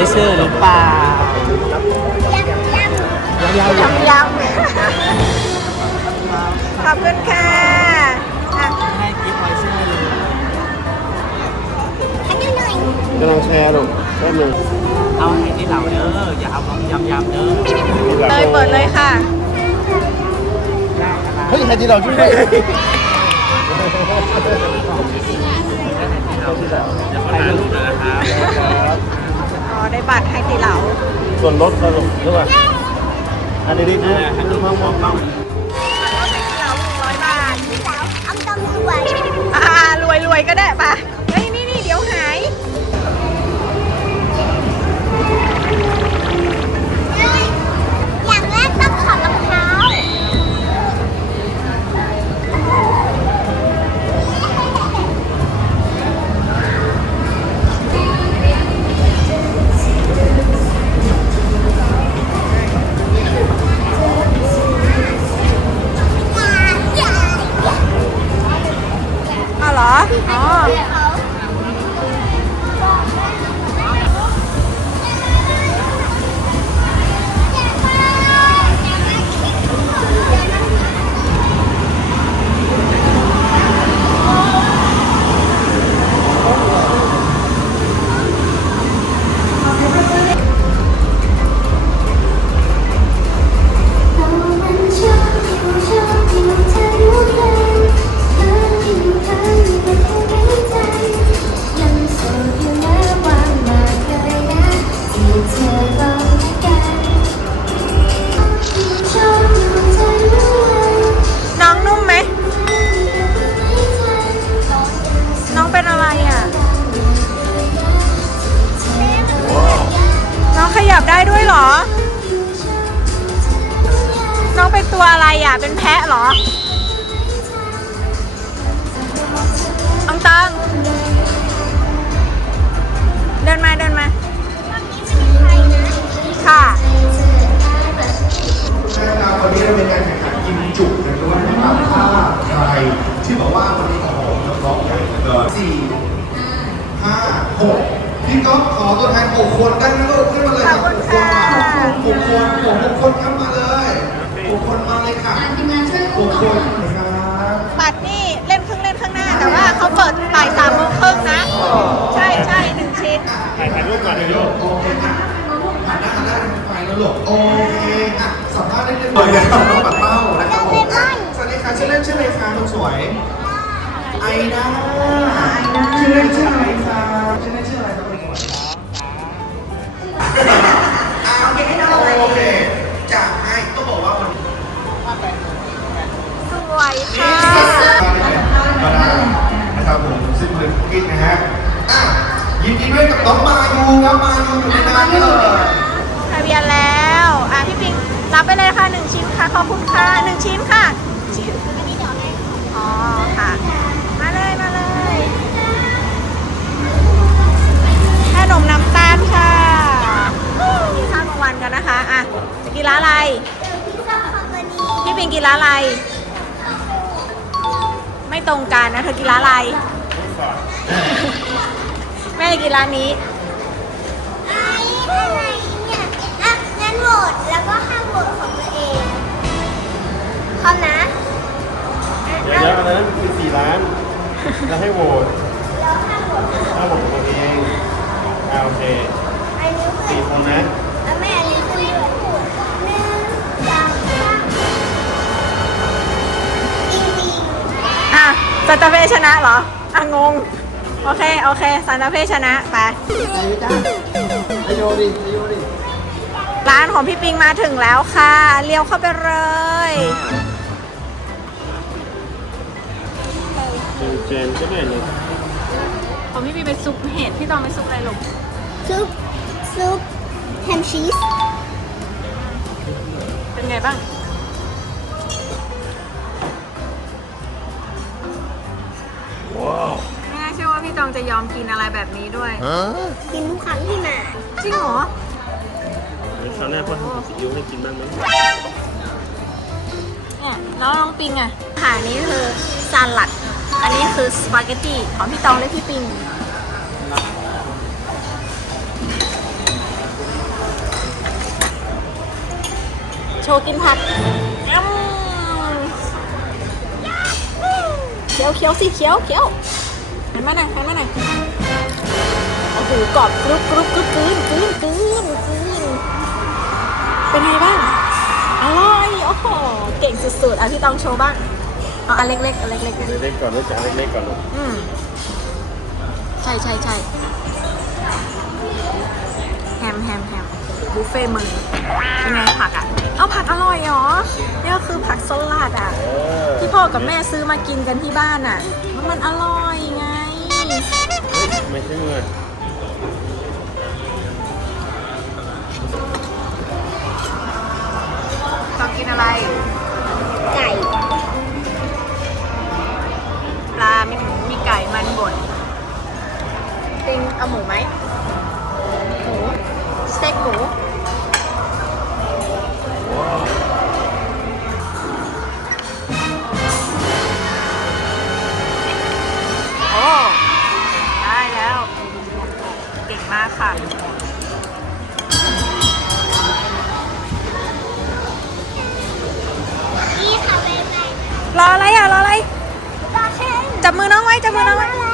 ยิปไวเซอร์หรือเปล่ายำยำขอบคุณค่ะให้กิฟไวเซอร์เลยกำลังแชร์ลูกแป๊บหนึงเอาให้ที่เราเด้ออย่าเอายำยำเด้อเลยเปิดเลยค่ะได้อะไรเฮ้ยใครที่เราช่วยด้วยถ่ายรูปหน่อยนะครับ อ๋อ ได้บัตรให้ตีเหลา ส่วนลดสรุปหรือเปล่าอันนี้ดิเออให้ดูมองมองมองเหลาหนึ่งร้อยบาทอ่ารวยรวยก็ได้ป่ะ เหรอ อ๋อ ตังเดินมาเดินมาค่ะใช่ครับวันนี้เราเป็นการแข่งขันกินจุกันด้วยนะครับถ้าใครที่บอกว่าวันนี้โอ้โหนักร้องใหญ่เหลือเกินสี่ห้าหกพี่ก๊อฟขอตัวแทนหกคนได้ไหมลูกขึ้นมาเลยครับขอบคุณค่ะหกคนหกคนหกคนครับมาเลยหกคนมาเลยค่ะหกคนครับบัตรนี่ ว่าเขาเปิดบ่ายสามโมงครึ่งนะ ใช่ใช่หนึ่งชิ้น ถ่ายถ่ายรูปก่อนเดี๋ยวโอเคค่ะผ่านหน้าได้ไฟแล้วลูกโอเคอะสัมภาษณ์ได้เลยนะครับน้องปัดเป้านะครับผมอะสวัสดีค่ะชื่อเล่นชื่ออะไรคะคนสวย ไอด้าชื่อเล่นชื่ออะไรคะชื่อเล่นชื่ออะไรครับคุณหมวยอ่าโอเคโอเคจะให้ต้องบอกว่าวันนี้สวยค่ะ มายูครับมายูอยู่ในนั้นเลยทะเบียนแล้ว อะพี่ปิงรับไปเลยค่ะหนึ่งชิ้นค่ะขอบคุณค่ะหนึ่งชิ้นค่ะชิ้นอ๋อค่ะ มาเลยมาเลยขนมน้ำตาลค่ะกินข้าวกลางวันกันนะคะอะจะกินร้านอะไรพี่ปิงกินร้านอะไร ไม่ตรงกันนะเธอกินร้านอะไรแม่กินร้านนี้ไอ้อะไรเนี่ยอะงั้นโหวตแล้วก็ห้ามโหวตของตัวเองพร้อมนะเดี๋ยวๆอันนั้นคือสี่ล้านแล้วให้โหวตแล้วห้ามโหวตถ้าโหวตตัวเองอ่าโอเคอันนี้คือ สี่คนนะแล้วแม่อันนี้คือหนึ่งสองสามจริงๆ อะซันตาเฟ่ชนะเหรออะงง โอเค โอเคซันตาเฟ่ชนะ ไปอายุดิอายุดิร้านของพี่ปิงมาถึงแล้วค่ะ เลี้ยวเข้าไปเลย เจนก็ได้เลยของพี่ปิงเป็นซุปเห็ดพี่ตองเป็นซุปอะไรลูกซุปซุปแฮมชีส เป็นไงบ้าง จะยอมกินอะไรแบบนี้ด้วยกินทุกครั้งที่มาจริงเหรอคราวหน้าพ่อทำซีอิ๊วให้กินบ้างไหมเนี่ยแล้วน้องปิงอะค่ะอันนี้คือสลัด อันนี้คือสปาเกตตีของพี่ตองและพี่ปิงโชว์กินผักอ้ำเคี้ยวเคี้ยวสิเคี้ยวเคี้ยวหั นมาหน่อยหันมาหน่อยโอ้โหกรอบกรุบกรุบกรุบกลืนกลืนกลืนกลืนเป็นไงบ้างอร่อยโอ้โหเก่งสุดๆอะพี่ต้องโชว์บ้างเอาอันเล็กๆอันเล็กๆเล็กๆก่อนไม่จ่ายเล็กๆก่อนลูกอืมใช่ใช่ใช่แฮมแฮมแฮมบุฟเฟ่ต์มึงเป็นไงผักอะเอาผักอร่อยเหรอนี่ก็คือผักสลัดอะเออที่พ่อกับแม่ซื้อมากินกันที่บ้านอะแล้วมันอร่อยไง ไม่ใช่เงินตองกินอะไร มากค่ะ นี่ค่ะเบนไรออะไรอะ รออะไร รอเชนจับมือน้องไว้ จับมือน้องไว้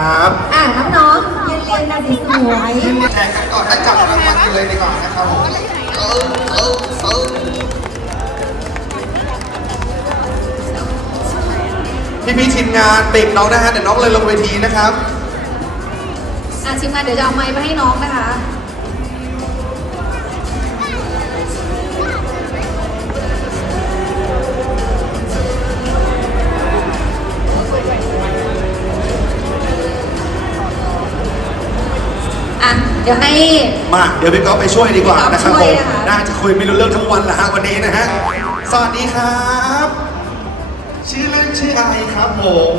ครับอะน้องๆยืนเรียงกันสวยยืนแข่งกันก่อนให้จับรางวัลกันเลยดีกว่านะครับผมเออเออเออพี่พี่ทีมงานติดน้องนะฮะเดี๋ยวน้องเลยลงเวทีนะครับอะทีมงานเดี๋ยวจะเอาไม้ไปให้น้องนะคะ ดี๋ยวให้ มาเดี๋ยวพี่ก๊อฟไปช่วยดีกว่านะครับช่ผวยมนะคะ น่าจะคุยไม่รู้เรื่องทั้งวันแหละฮะวันนี้นะฮะสวัสดีครับ ชื่อเล่นชื่ออะไรครับผม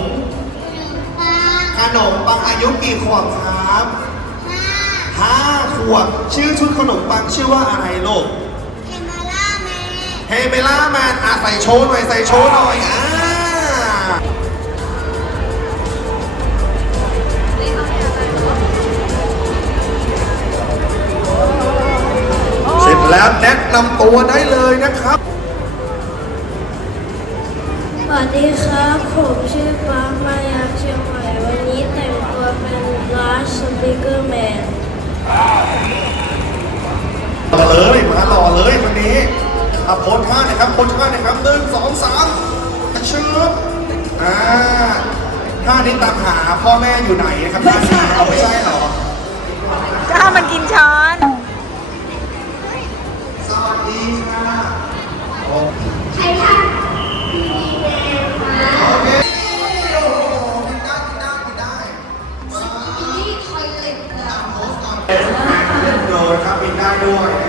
ขนมปังอายุกี่ขวบครับห้าขวบชื่อชุดขนมปังชื่อว่าอะไรลูก เฮมาล่าแม่เฮเมล่าแมนอะใส่โชว์หน่อยใส่โชว์หน่อยอ่า แล้วแนะนำตัวได้เลยนะครับ สวัสดีครับ ผมชื่อฟ้ามาจากเชียงใหม่ วันนี้แต่งตัวเป็นลาสสปิเกอร์แมนรอเลยมารอเลยวันนี้อะโพสท่าหน่อยครับโพสท่าหน่อยครับหนึ่งสองสามชืบอ่าท่านี้ตามหาพ่อแม่อยู่ไหนนะครับท่านี้เอาไม่ใช่เหรอก็ให้มันกินช้อนสวัส ดีค่ะโอเคใครทำดีแม่มาโอเคโอ้โหกินได้กินได้กินได้นี่คอยเล็กนะโพสต์ก่อนเล่นโดนครับกินได้ด้วย